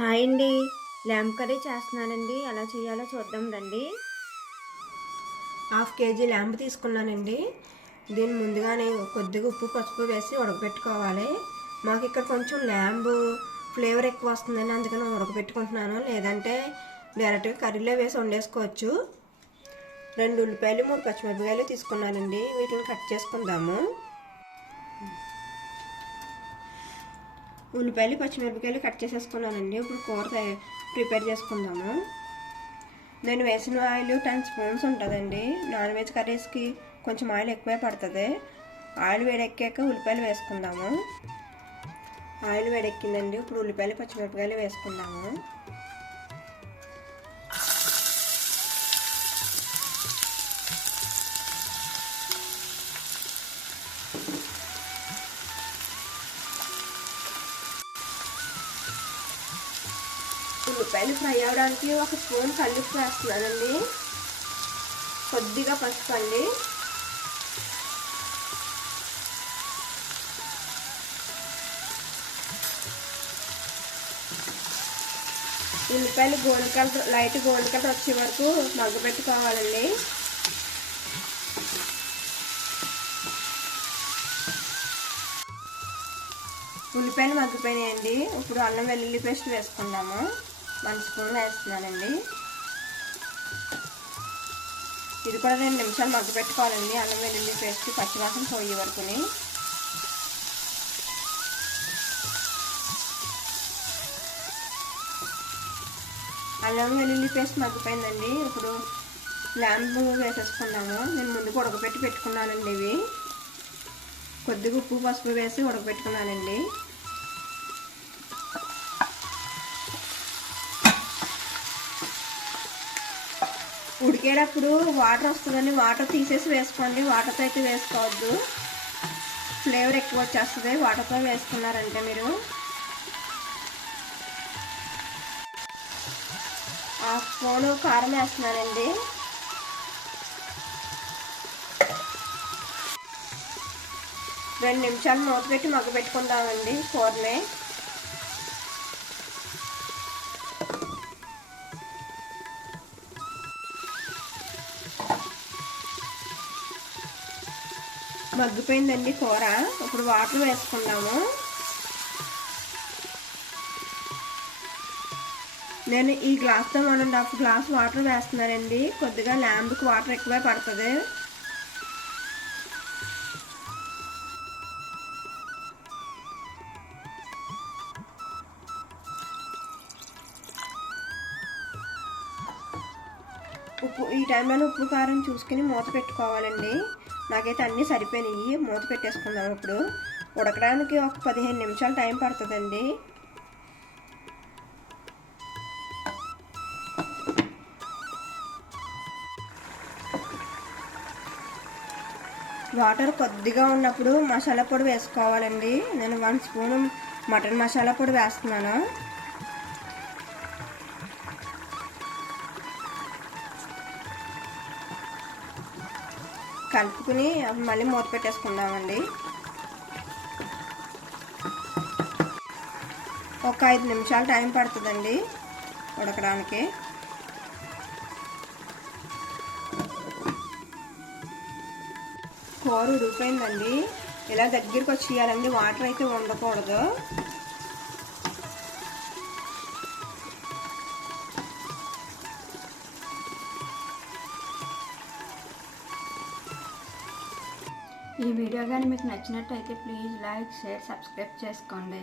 Hi అండి. Lamb curry చేస్తున్నానండి. ఎలా చేయాలో చూద్దాం రండి. హాఫ్ కేజీ ల్యాంబ్ తీసుకున్నానండి. దీన్ని ముందుగానే కొద్దిగా ఉప్పు పసుపు వేసి ఉడకబెట్టుకోవాలి. మాకు ఇక్కడ కొంచెం ల్యాంబ్ ఫ్లేవర్ ఎక్కువ వస్తుందని అందుకని ఉడకబెట్టుకుంటున్నాను. లేదంటే డైరెక్ట్గా కర్రీలో వేసి వండేసుకోవచ్చు. 2 ఉల్లిపాయలు 3 పచ్చిమిరపకాయలు తీసుకున్నానండి. వీటిని కట్ చేసుకుందాము. ఉల్లిపాయలు పచ్చిమిరపకాయలు కట్ చేసేసుకున్నానండి. ఇప్పుడు కూర ప్రిపేర్ చేసుకుందాము. నేను వేసిన ఆయిల్ 10 స్పూన్స్ ఉంటుందండి. నాన్ వెజ్ కర్రీస్కి కొంచెం ఆయిల్ ఎక్కువే పడుతుంది. ఆయిల్ వేడెక్కాక ఉల్లిపాయలు వేసుకుందాము. ఆయిల్ వేడెక్కిందండి. ఇప్పుడు ఉల్లిపాయలు పచ్చిమిరపకాయలు వేసుకుందాము. ఉల్లిపాయలు ఫ్రై అవ్వడానికి 1 స్పూన్ కల్లుప్పు వేస్తున్నానండి. కొద్దిగా పసుపు అండి. ఉల్లిపాయలు gold colour light gold colour వచ్చే వరకు మగ్గపెట్టుకోవాలండి. ఉల్లిపాయలు మగ్గిపోయినాయండి. ఇప్పుడు అల్లం వెల్లుల్లి పేస్ట్ వేసుకుందాము. 1 స్పూన్ వేస్తున్నానండి. ఇది కూడా 2 నిమిషాలు మగ్గపెట్టుకోవాలండి. అల్లం వెల్లుల్లి పేస్ట్ పచ్చివాసన పోయే వరకుని. అల్లం వెల్లుల్లి పేస్ట్ మగ్గిపోయిందండి. ఇప్పుడు ల్యాంబ్ వేసేసుకున్నాము. నేను ముందు ఉడకపెట్టి పెట్టుకున్నానండి. ఇవి కొద్దిగా ఉప్పు పసుపు వేసి ఉడకపెట్టుకున్నానండి. ఉడికేటప్పుడు వాటర్ వస్తుందని వాటర్ తీసేసి వేసుకోండి. వాటర్తో అయితే వేసుకోవద్దు, ఫ్లేవర్ ఎక్కువ వచ్చేస్తుంది. వాటర్తో వేసుకున్నారంటే మీరు. 1/2 స్పూను కారం వేస్తున్నానండి. రెండు నిమిషాలు మూత పెట్టి మగ్గబెట్టుకుందామండి కూరని. మగ్గిపోయిందండి కూర. ఇప్పుడు వాటర్ వేసుకుందాము. నేను ఈ గ్లాస్తో 1.5 గ్లాస్ వాటర్ వేస్తున్నానండి. కొద్దిగా ల్యాంబ్కి వాటర్ ఎక్కువే పడుతుంది. ఈ టైంలో ఉప్పు కారం చూసుకుని మూత పెట్టుకోవాలండి. నాకైతే అన్నీ సరిపోయినాయి. మూత పెట్టేసుకుందాం. ఇప్పుడు ఉడకడానికి ఒక 15 నిమిషాలు టైం పడుతుందండి. వాటర్ కొద్దిగా ఉన్నప్పుడు మసాలా పొడి వేసుకోవాలండి. నేను 1 స్పూన్ మటన్ మసాలా పొడి వేస్తున్నాను. కలుపుకుని మళ్ళీ మూత పెట్టేసుకుందామండి. ఒక 5 నిమిషాలు టైం పడుతుందండి ఉడకడానికి. కూర ఉడికిపోయిందండి. ఇలా దగ్గరికి వచ్చేయాలండి. వాటర్ అయితే ఉండకూడదు. ఈ వీడియో కానీ మీకు నచ్చినట్టయితే ప్లీజ్ లైక్ షేర్ సబ్స్క్రైబ్ చేసుకోండి.